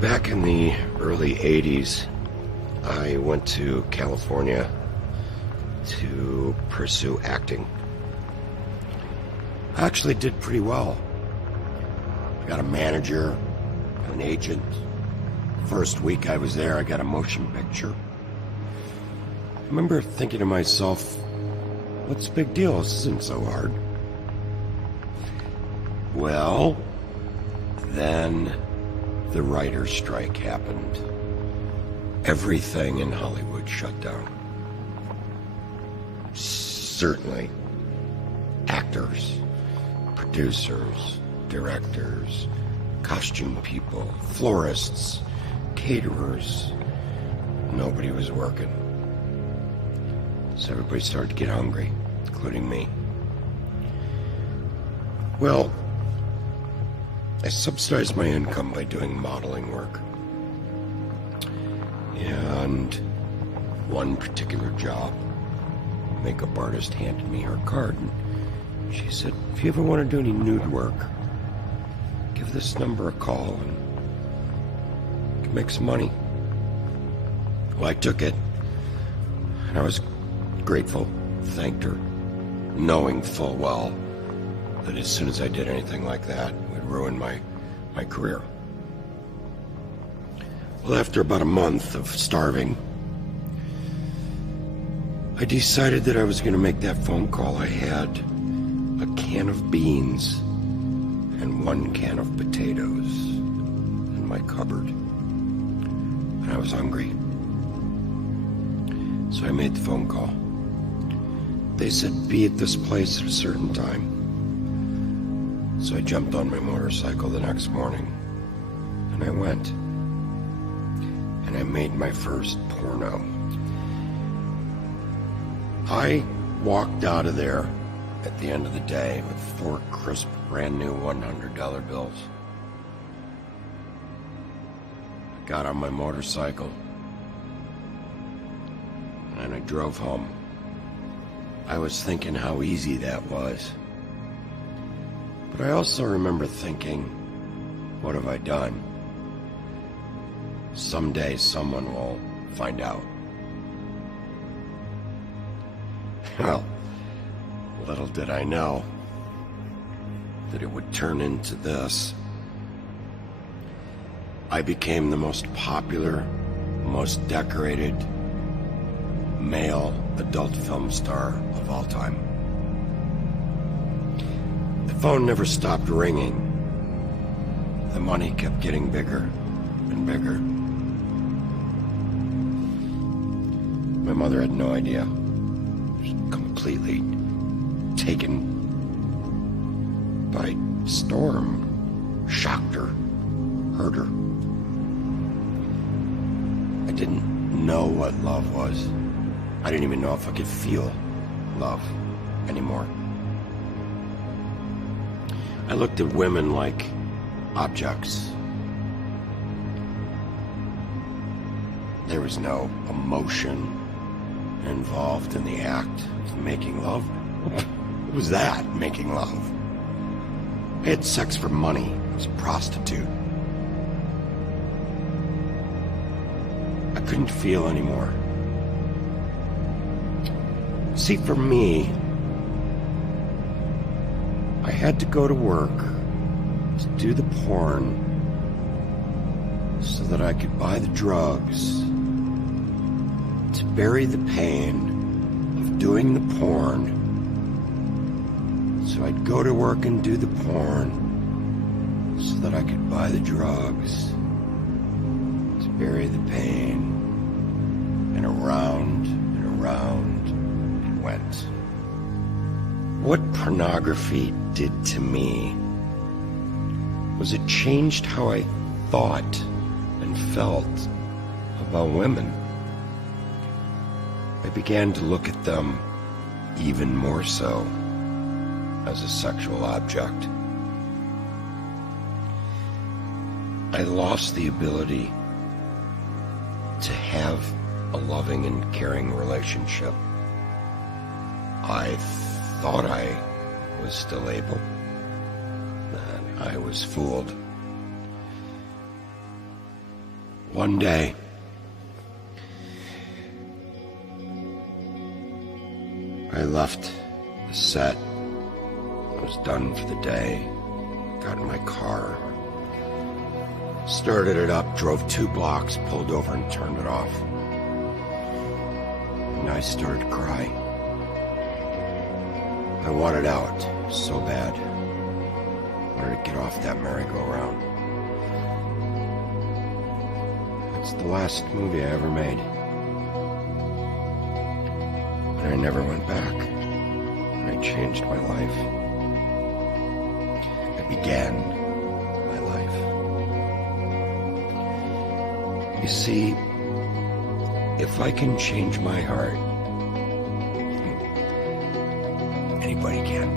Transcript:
Back in the early 80s, I went to California to pursue acting. I actually did pretty well. I got a manager, an agent. First week I was there, I got a motion picture. I remember thinking to myself, what's the big deal? This isn't so hard. Well, then the writer's strike happened. Everything in Hollywood shut down. Certainly, actors, producers, directors, costume people, florists, caterers. Nobody was working. So everybody started to get hungry, including me. Well, I subsidized my income by doing modeling work. And one particular job, makeup artist handed me her card and she said, if you ever want to do any nude work, give this number a call and you can make some money. Well, I took it and I was grateful, thanked her, knowing full well that as soon as I did anything like that, it would ruin my career. Well, after about a month of starving, I decided that I was going to make that phone call. I had a can of beans and one can of potatoes in my cupboard, and I was hungry. So I made the phone call. They said, be at this place at a certain time. So I jumped on my motorcycle the next morning, and I went. And I made my first porno. I walked out of there at the end of the day with 4 crisp, brand new $100 bills. I got on my motorcycle, and I drove home. I was thinking how easy that was. But I also remember thinking, what have I done? Someday someone will find out. Well, little did I know that it would turn into this. I became the most popular, most decorated male adult film star of all time. The phone never stopped ringing. The money kept getting bigger and bigger. My mother had no idea. She was completely taken by storm. Shocked her. Hurt her. I didn't know what love was. I didn't even know if I could feel love anymore. I looked at women like objects. There was no emotion involved in the act of making love. What was that, making love? I had sex for money. I was a prostitute. I couldn't feel anymore. See, for me, I had to go to work to do the porn so that I could buy the drugs to bury the pain of doing the porn. So I'd go to work and do the porn so that I could buy the drugs to bury the pain. And around and around it went. What pornography did to me was it changed how I thought and felt about women. I began to look at them even more so as a sexual object. I lost the ability to have a loving and caring relationship. I thought I was still able, and I was fooled. One day, I left the set. I was done for the day. Got in my car. Started it up, drove 2 blocks, pulled over and turned it off. And I started to cry. I wanted out so bad. I wanted to get off that merry-go-round. It's the last movie I ever made. And I never went back. And I changed my life. I began my life. You see, if I can change my heart, anybody can.